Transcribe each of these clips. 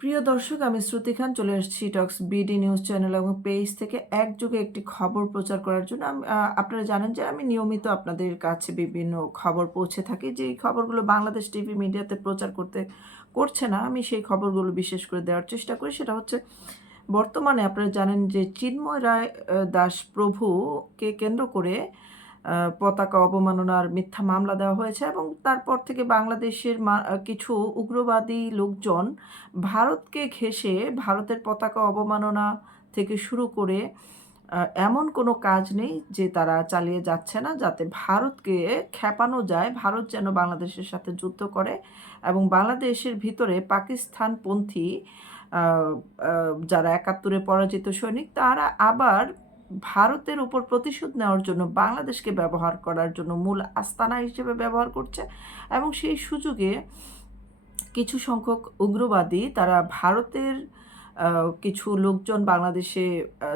প্রিয় দর্শক, আমি শ্রুতি খান, চলে এসেছি টক্স বিডি নিউজ চ্যানেল এবং পেজ থেকে একযোগে একটি খবর প্রচার করার জন্য। আপনারা জানেন যে আমি নিয়মিত আপনাদের কাছে বিভিন্ন খবর পৌঁছে থাকি, যে খবরগুলো বাংলাদেশ টিভি মিডিয়াতে প্রচার করতে করছে না। আমি সেই খবরগুলো বিশেষ করে দেওয়ার চেষ্টা করি। সেটা হচ্ছে, বর্তমানে আপনারা জানেন যে চিন্ময় রায় দাস প্রভুকে কেন্দ্র করে পতাকা অবমাননার মিথ্যা মামলা দেওয়া হয়েছে এবং তারপর থেকে বাংলাদেশের কিছু উগ্রবাদী লোকজন ভারতকে ঘেঁষে ভারতের পতাকা অবমাননা থেকে শুরু করে এমন কোনো কাজ নেই যে তারা চালিয়ে যাচ্ছে না, যাতে ভারতকে খেপানো যায়, ভারত যেন বাংলাদেশের সাথে যুদ্ধ করে এবং বাংলাদেশের ভিতরে পাকিস্তানপন্থী যারা একাত্তরে পরাজিত সৈনিক, তারা আবার ভারতের উপর প্রতিশোধ নেওয়ার জন্য বাংলাদেশকে ব্যবহার করার জন্য মূল আস্তানা হিসেবে ব্যবহার করছে এবং সেই সুযোগে কিছু সংখ্যক উগ্রবাদী তারা ভারতের কিছু লোকজন বাংলাদেশে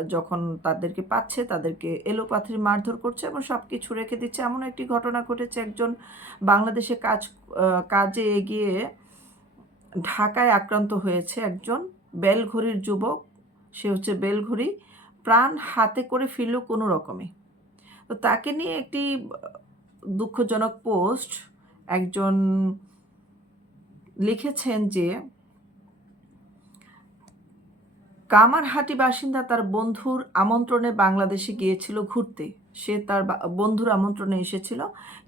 যখন তাদেরকে পাচ্ছে তাদেরকে এলোপাথরি মারধর করছে এবং সব কিছু রেখে দিচ্ছে। এমন একটি ঘটনা ঘটেছে, একজন বাংলাদেশে কাজ কাজে এগিয়ে ঢাকায় আক্রান্ত হয়েছে একজন বেলঘড়ির যুবক। সে হচ্ছে বেলঘড়ি। প্রাণ হাতে করে ফিরল কোনো রকমে। তো তাকে নিয়ে একটি দুঃখজনক পোস্ট একজন লিখেছেন যে, কামারহাটি বাসিন্দা তার বন্ধুর আমন্ত্রণে বাংলাদেশে গিয়েছিল ঘুরতে। সে তার বন্ধুর আমন্ত্রণে এসেছিল।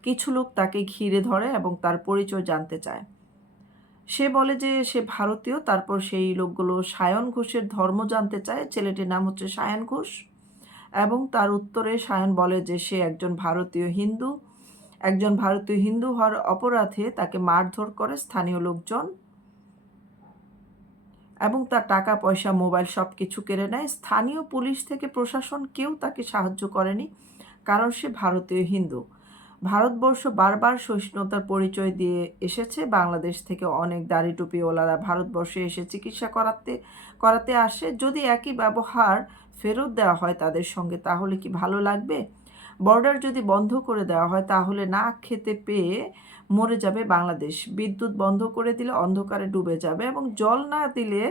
কিছু লোক তাকে ঘিরে ধরে এবং তার পরিচয় জানতে চায়। সে বলে যে সে ভারতীয়, তারপর সেই লোকগুলো সায়ন ঘোষের ধর্ম জানতে চায়। ছেলেটির নাম হচ্ছে সায়ন ঘোষ এবং তার উত্তরে সায়ন বলে যে সে একজন ভারতীয় হিন্দু। একজন ভারতীয় হিন্দু হওয়ার অপরাধে তাকে মারধর করে স্থানীয় লোকজন এবং তার টাকা, পয়সা, মোবাইল সব কিছু কেড়ে নেয়। স্থানীয় পুলিশ থেকে প্রশাসন কেউ তাকে সাহায্য করেনি, কারণ সে ভারতীয় হিন্দু। ভারতবর্ষ বারবার সহিষ্ণুতার পরিচয় দিয়ে এসেছে। বাংলাদেশ থেকে অনেক দাড়ি টুপিওয়ালারা ভারতবর্ষে এসে চিকিৎসা করাতে করাতে আসে। যদি একই ব্যবহার ফেরত দেওয়া হয় তাদের সঙ্গে তাহলে কি ভালো লাগবে? বর্ডার যদি বন্ধ করে দেওয়া হয় তাহলে না খেতে পেয়ে মরে যাবে বাংলাদেশ। বিদ্যুৎ বন্ধ করে দিলে অন্ধকারে ডুবে যাবে এবং জল না দিলে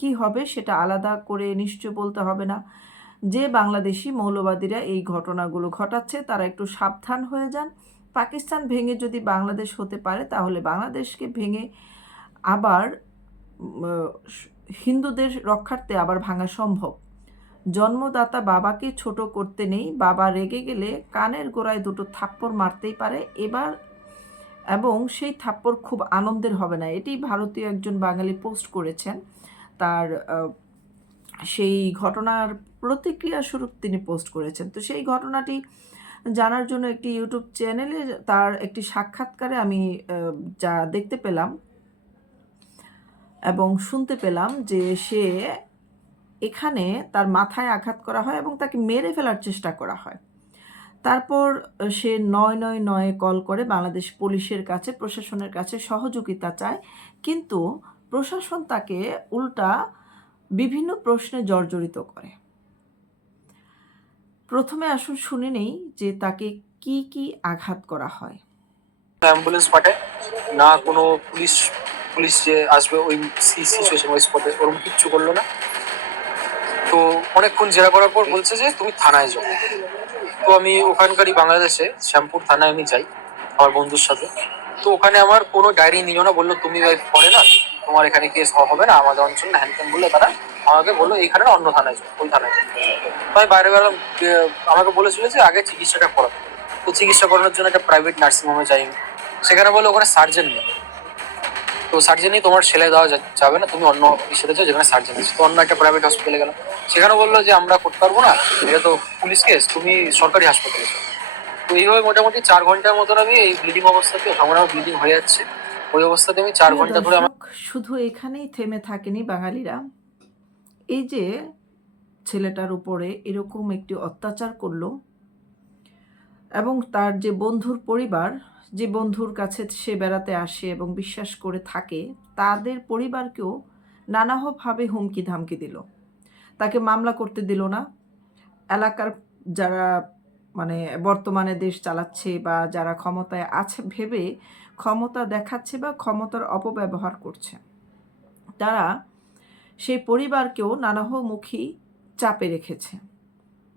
কি হবে সেটা আলাদা করে নিশ্চয় বলতে হবে না। যে বাংলাদেশি মৌলবাদীরা এই ঘটনাগুলো ঘটাচ্ছে, তারা একটু সাবধান হয়ে যান। পাকিস্তান ভেঙে যদি বাংলাদেশ হতে পারে, তাহলে বাংলাদেশকে ভেঙে আবার হিন্দুদের রক্ষার্থে আবার ভাঙা সম্ভব। জন্মদাতা বাবাকে ছোট করতে নেই, বাবা রেগে গেলে কানের গোড়ায় দুটো থাপ্পড় মারতেই পারে। এবার, এবং সেই থাপ্পড় খুব আনন্দের হবে না। এটি ভারতীয় একজন বাঙালি পোস্ট করেছেন। তার সেই ঘটনার প্রতিক্রিয়া স্বরূপ তিনি পোস্ট করেছেন। তো সেই ঘটনাটি জানার জন্য একটি ইউটিউব চ্যানেলে তার একটি সাক্ষাৎকারে আমি যা দেখতে পেলাম এবং শুনতে পেলাম যে সে এখানে তার মাথায় আঘাত করা হয় এবং তাকে মেরে ফেলার চেষ্টা করা হয়। তারপর সে নয় নয় নয়ে কল করে বাংলাদেশ পুলিশের কাছে, প্রশাসনের কাছে সহযোগিতা চায়। কিন্তু প্রশাসন তাকে উল্টা বিভিন্ন প্রশ্নে জর্জরিত করে। প্রথমে আসুন শুনে নেই যে তাকে কি কি আঘাত করা হয়। অ্যাম্বুলেন্স পাঠায় না কোনো পুলিশ পুলিশ যে আসবে ওই সিচুয়েশন ওই স্পটে ওরকম কিচ্ছু করল না। তো অনেকক্ষণ জেরা করার পর বলছে যে তুমি থানায় যাও। তো আমি ওখানকারই বাংলাদেশে, শ্যামপুর থানায় আমি যাই, আমার বন্ধুর সাথে। তো ওখানে আমার কোনো ডায়েরি নিল না, বলল, তুমি ওই ফরে না? তোমার এখানে কেস হবে না? আমাদের অঞ্চল না ত্যান বললে তারা আমাকে বলল এইখানে না, অন্য থানায় ওই থানায় তো আমি বাইরে গেলাম আমাকে বলেছিল যে আগে চিকিৎসাটা করাতে তো চিকিৎসা করানোর জন্য একটা প্রাইভেট নার্সিং হোমে যাই। সেখানে বলে ওখানে সার্জেন নেই। তো সার্জেনই তোমার সেলাই দেওয়া যাবে না তুমি অন্য ইসেতে যাও যেখানে সার্জেন আছে। তো অন্য একটা প্রাইভেট হসপিটালে গেলাম। সেখানে বলল যে আমরা করতে পারব না এটা তো পুলিশ কেস তুমি সরকারি হাসপাতালে তো এইভাবে মোটামুটি চার ঘণ্টার মতন আমি এই ব্লিডিং অবস্থাতে আমার ব্লিডিং হয়ে যাচ্ছে। ওই অবস্থাতে আমি চার ঘণ্টা ধরে আমার শুধু এখানেই থেমে থাকেনি বাঙালিরা। এই যে ছেলেটার উপরে এরকম একটি অত্যাচার করল এবং তার যে বন্ধুর পরিবার যে বন্ধুর কাছে সে বেড়াতে আসে এবং বিশ্বাস করে থাকে তাদের পরিবারকেও নানাভাবে হুমকি ধামকি দিল। তাকে মামলা করতে দিল না। এলাকার যারা মানে বর্তমানে দেশ চালাচ্ছে বা যারা ক্ষমতায় আছে ভেবে ক্ষমতা দেখাচ্ছে বা ক্ষমতার অপব্যবহার করছে। তারা সেই পরিবারকেও নানাহমুখী চাপে রেখেছে।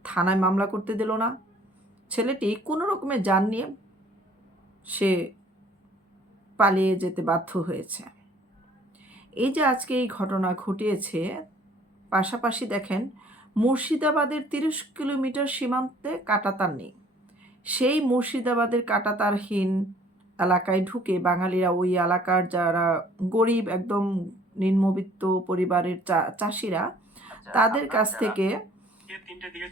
থানায় মামলা করতে দিল না। ছেলেটি কোনো রকমের যান নিয়ে সে পালিয়ে যেতে বাধ্য হয়েছে। এই যে আজকে এই ঘটনা ঘটিয়েছে, পাশাপাশি দেখেন, মুর্শিদাবাদের তিরিশ কিলোমিটার সীমান্তে কাটাতার নেই। সেই মুর্শিদাবাদের কাটাতারহীন এলাকায় ঢুকে বাঙালিরা ওই এলাকার যারা গরিব একদম নিম্নবিত্ত পরিবারের চা- চাষিরা তাদের কাছ থেকে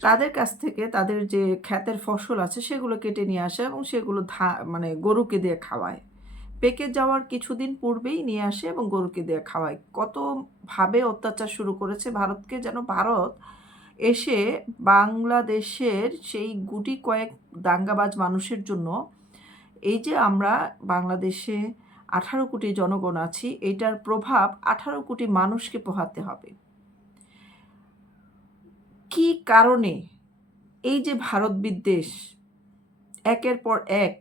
তাদের কাছ থেকে তাদের যে খ্যাতের ফসল আছে সেগুলো কেটে নিয়ে আসে এবং সেগুলো ধা মানে গরুকে দিয়ে খাওয়ায়। পেকে যাওয়ার কিছুদিন পূর্বেই নিয়ে আসে এবং গরুকে দিয়ে খাওয়ায়। কতভাবে অত্যাচার শুরু করেছে ভারতকে যেন ভারত এসে বাংলাদেশের সেই গুটি কয়েক দাঙ্গাবাজ মানুষের জন্য এই যে আমরা বাংলাদেশে আঠারো কোটি জনগণ আছি, এটার প্রভাব আঠারো কোটি মানুষকে পোহাতে হবে। কি কারণে এই যে ভারত বিদ্বেষ, একের পর এক